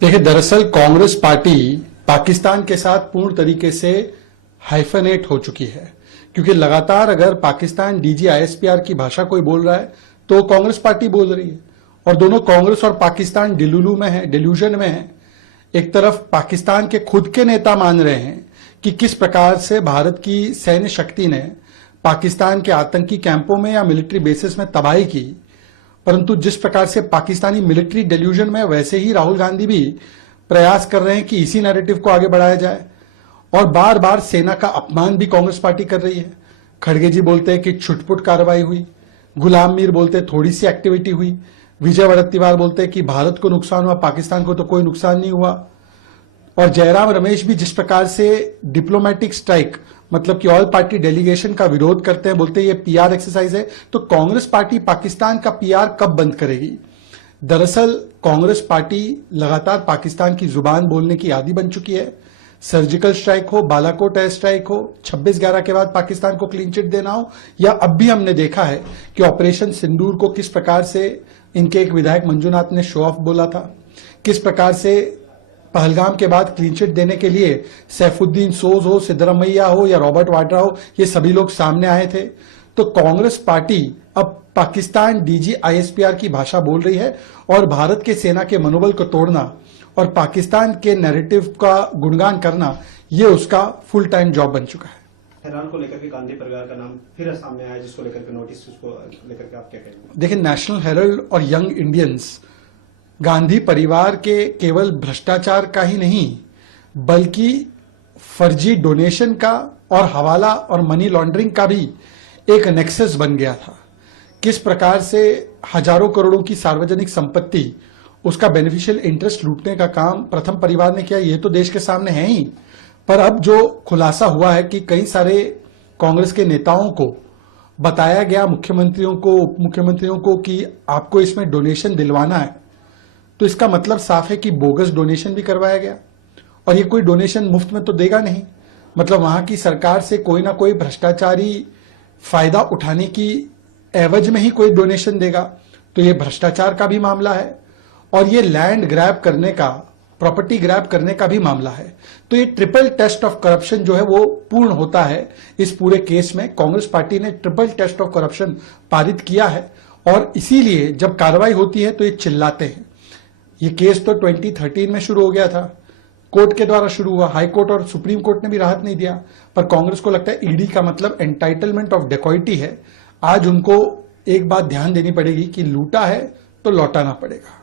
देखिए, दरअसल कांग्रेस पार्टी पाकिस्तान के साथ पूर्ण तरीके से हाइफनेट हो चुकी है, क्योंकि लगातार अगर पाकिस्तान डीजी आईएसपीआर की भाषा कोई बोल रहा है तो कांग्रेस पार्टी बोल रही है, और दोनों कांग्रेस और पाकिस्तान डिल्यूजन में है। एक तरफ पाकिस्तान के खुद के नेता मान रहे हैं कि किस प्रकार से भारत की सैन्य शक्ति ने पाकिस्तान के आतंकी कैंपों में या मिलिट्री बेसिस में तबाही की, परंतु जिस प्रकार से पाकिस्तानी मिलिट्री डिल्यूजन में, वैसे ही राहुल गांधी भी प्रयास कर रहे हैं कि इसी नैरेटिव को आगे बढ़ाया जाए। और बार बार सेना का अपमान भी कांग्रेस पार्टी कर रही है। खड़गे जी बोलते हैं कि छुटपुट कार्रवाई हुई, गुलाम मीर बोलते थोड़ी सी एक्टिविटी हुई, विजय वड़त्तीवार बोलते हैं कि भारत को नुकसान हुआ, पाकिस्तान को तो कोई नुकसान नहीं हुआ। और जयराम रमेश भी जिस प्रकार से डिप्लोमेटिक स्ट्राइक, मतलब कि ऑल पार्टी डेलीगेशन का विरोध करते हैं, बोलते हैं ये पीआर एक्सरसाइज है। तो कांग्रेस पार्टी पाकिस्तान का पीआर कब बंद करेगी? दरअसल कांग्रेस पार्टी लगातार पाकिस्तान की जुबान बोलने की आदी बन चुकी है। सर्जिकल स्ट्राइक हो, बालाकोट एयर स्ट्राइक हो, 26/11 के बाद पाकिस्तान को क्लीन चिट देना हो, या अब भी हमने देखा है कि ऑपरेशन सिंदूर को किस प्रकार से इनके एक विधायक मंजूनाथ ने शो ऑफ बोला था, किस प्रकार से पहलगाम के बाद क्लीन चिट देने के लिए सैफुद्दीन सोज हो, सिद्धरमैया हो या रॉबर्ट वाड्रा हो, ये सभी लोग सामने आए थे। तो कांग्रेस पार्टी अब पाकिस्तान डीजी आईएसपीआर की भाषा बोल रही है, और भारत के सेना के मनोबल को तोड़ना और पाकिस्तान के नैरेटिव का गुणगान करना, ये उसका फुल टाइम जॉब बन चुका है। हैरान को लेकर के गांधी परिवार का नाम फिर सामने आया, जिसको लेकर के नोटिस, उसको लेकर के आप क्या कहेंगे? देखिए, नेशनल हेराल्ड और यंग इंडियंस गांधी परिवार के केवल भ्रष्टाचार का ही नहीं, बल्कि फर्जी डोनेशन का और हवाला और मनी लॉन्ड्रिंग का भी एक नेक्सस बन गया था। किस प्रकार से हजारों करोड़ों की सार्वजनिक संपत्ति, उसका बेनिफिशियल इंटरेस्ट लूटने का काम प्रथम परिवार ने किया, ये तो देश के सामने है ही। पर अब जो खुलासा हुआ है कि कई सारे कांग्रेस के नेताओं को बताया गया, मुख्यमंत्रियों को, उप मुख्यमंत्रियों को, कि आपको इसमें डोनेशन दिलवाना है, तो इसका मतलब साफ है कि बोगस डोनेशन भी करवाया गया। और ये कोई डोनेशन मुफ्त में तो देगा नहीं, मतलब वहां की सरकार से कोई ना कोई भ्रष्टाचारी फायदा उठाने की एवज में ही कोई डोनेशन देगा। तो ये भ्रष्टाचार का भी मामला है, और ये लैंड ग्रैब करने का, प्रॉपर्टी ग्रैब करने का भी मामला है। तो ये ट्रिपल टेस्ट ऑफ करप्शन जो है वो पूर्ण होता है इस पूरे केस में। कांग्रेस पार्टी ने ट्रिपल टेस्ट ऑफ करप्शन पारित किया है, और इसीलिए जब कार्रवाई होती है तो ये चिल्लाते हैं। ये केस तो 2013 में शुरू हो गया था, कोर्ट के द्वारा शुरू हुआ, हाई कोर्ट और सुप्रीम कोर्ट ने भी राहत नहीं दिया। पर कांग्रेस को लगता है ईडी का मतलब एंटाइटलमेंट ऑफ डेकॉइटी है। आज उनको एक बात ध्यान देनी पड़ेगी कि लूटा है तो लौटाना पड़ेगा।